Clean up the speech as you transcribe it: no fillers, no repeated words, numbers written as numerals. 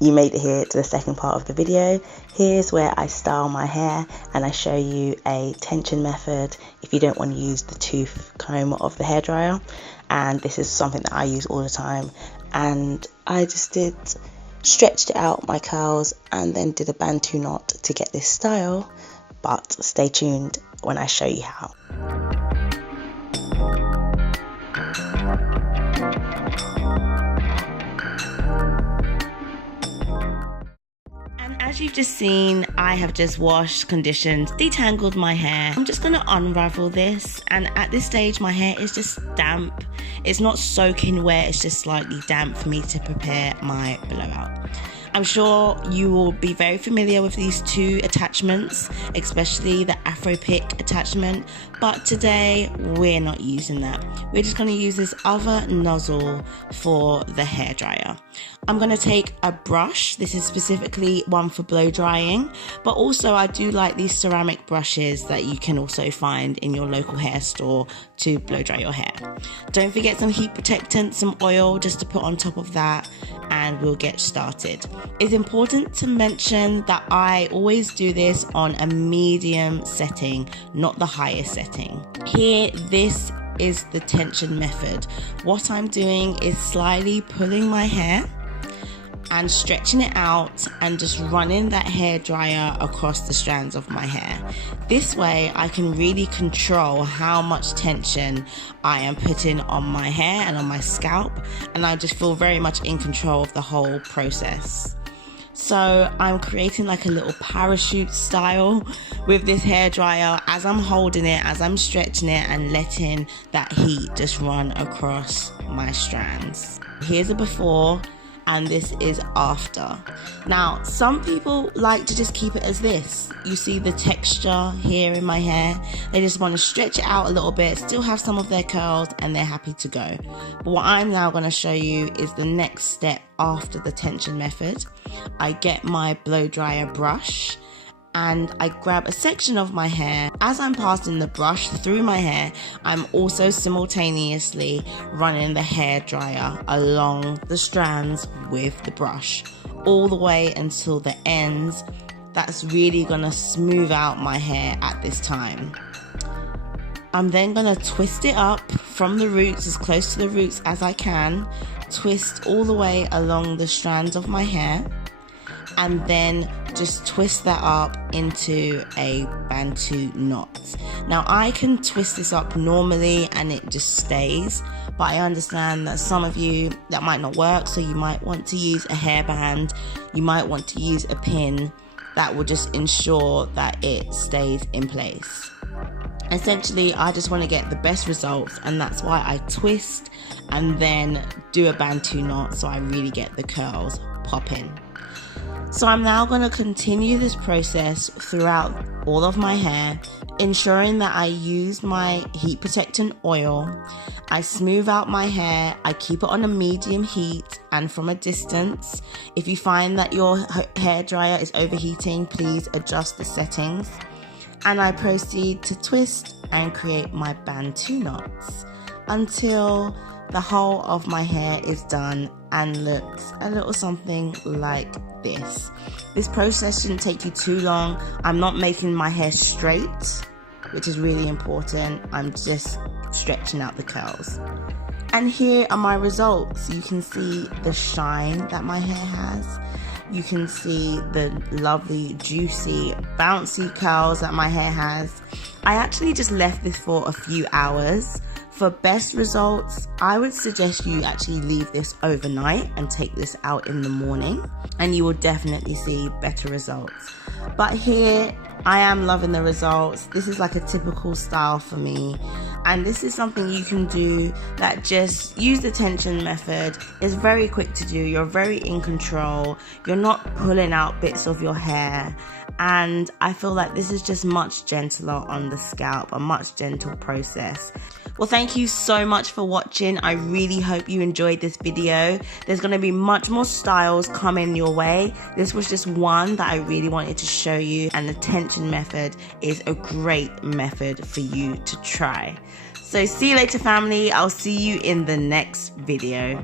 you made it here to the second part of the video. Here's where I style my hair and I show you a tension method if you don't want to use the tooth comb of the hairdryer. And this is something that I use all the time. And I just stretched it out my curls and then did a bantu knot to get this style. But stay tuned when I show you how. As you've just seen, I have just washed, conditioned, detangled my hair. I'm just going to unravel this, and at this stage my hair is just damp. It's not soaking wet, it's just slightly damp for me to prepare my blowout. I'm sure you will be very familiar with these two attachments, especially the Afro Pick attachment, but today we're not using that. We're just going to use this other nozzle for the hairdryer. I'm going to take a brush. This is specifically one for blow drying, but also I do like these ceramic brushes that you can also find in your local hair store to blow dry your hair. Don't forget some heat protectant, some oil just to put on top of that, and we'll get started. It's important to mention that I always do this on a medium setting, not the highest setting. Here, this is the tension method. What I'm doing is slightly pulling my hair and stretching it out and just running that hair dryer across the strands of my hair. This way I can really control how much tension I am putting on my hair and on my scalp, and I just feel very much in control of the whole process. So I'm creating like a little parachute style with this hair dryer as I'm holding it, as I'm stretching it and letting that heat just run across my strands. Here's a before and this is after. Now, some people like to just keep it as this. You see the texture here in my hair. They just want to stretch it out a little bit, still have some of their curls, and they're happy to go. But what I'm now going to show you is the next step after the tension method. I get my blow dryer brush and I grab a section of my hair. As I'm passing the brush through my hair, I'm also simultaneously running the hair dryer along the strands with the brush, all the way until the ends. That's really gonna smooth out my hair at this time. I'm then gonna twist it up from the roots, as close to the roots as I can, twist all the way along the strands of my hair, and then just twist that up into a bantu knot. Now I can twist this up normally and it just stays, but I understand that some of you that might not work, so you might want to use a hairband, you might want to use a pin that will just ensure that it stays in place. Essentially, I just want to get the best results, and that's why I twist and then do a bantu knot so I really get the curls popping. So I'm now going to continue this process throughout all of my hair, ensuring that I use my heat protectant oil. I smooth out my hair, I keep it on a medium heat and from a distance. If you find that your hair dryer is overheating, please adjust the settings. And I proceed to twist and create my bantu knots until the whole of my hair is done and looks a little something like this. This process shouldn't take you too long. I'm not making my hair straight, which is really important. I'm just stretching out the curls. And here are my results. You can see the shine that my hair has. You can see the lovely, juicy, bouncy curls that my hair has. I actually just left this for a few hours. For best results, I would suggest you actually leave this overnight and take this out in the morning, and you will definitely see better results. But here, I am loving the results. This is like a typical style for me, and this is something you can do that just use the tension method. It's very quick to do. You're very in control. You're not pulling out bits of your hair, and I feel like this is just much gentler on the scalp, a much gentle process. Well, thank you so much for watching. I really hope you enjoyed this video. There's going to be much more styles coming your way. This was just one that I really wanted to show you, and the tension method is a great method for you to try. So see you later, family. I'll see you in the next video.